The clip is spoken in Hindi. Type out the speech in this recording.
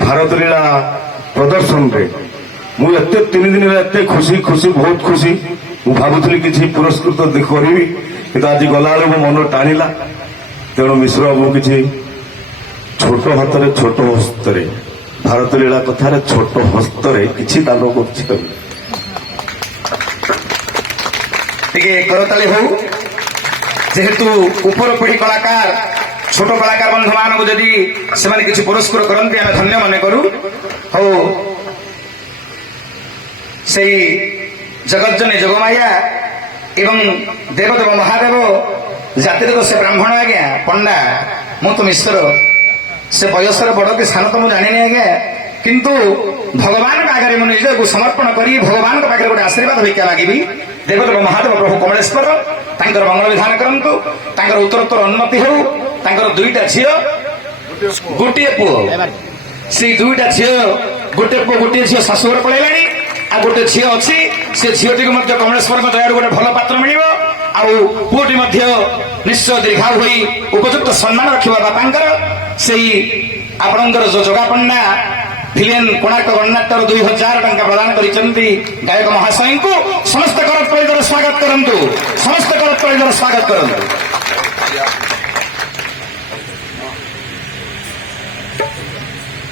भारत लीला प्रदर्शन रे मुझे 3 दिन एत खुशी खुशी बहुत खुशी भावुली किसी पुरस्कृत करी कि आज गला मो मन टाणिला तेणु मिश्र बाबू किसी छोट हाथ छोट हस्त भारत लीला कथार छोट हस्त किसी दान करताली हो जेहेतु उपर पीढ़ी कलाकार छोट कलाकार बंधु मान जदि से किसी पुरस्कृत करती आम धन्य मन करूँ हो से जगज्जनी जोगमाया एवं देवदेव महादेव जातिर तो से ब्राह्मण आज्ञा पंडा मु तो मिश्र से बयस बड़ कि सान तो मुझे जानी आज्ञा किंतु भगवान आगे मुझे निजक समर्पण करी भगवान पाखे गोटे आशीर्वाद भिक्षा लगी देवदेव महादेव प्रभु कमलेश्वर तांकर मंगल विधान करंतु तांकर उत्तरोत्तर उन्नति हो तांकर 2टा झील गोटे पुओ से 2टा झील गोटे पुओ गोटे झील शाशुघर पलैलानी आ गोटे झील अच्छी से झीलटी को कमलेश्वर दयार गोटे भल पात्र मिल पुओटी निश्चय दीर्घायु हो उपयुक्त सम्मान रखा बापांकर से आपणकर जो जोगापन्ना फिल्म कोणार्क गणनाट्यर 2000 टंका प्रदान करिसेंती गायक महाशय को समस्त करत स्वागत करंतु समस्त करत स्वागत करंतु।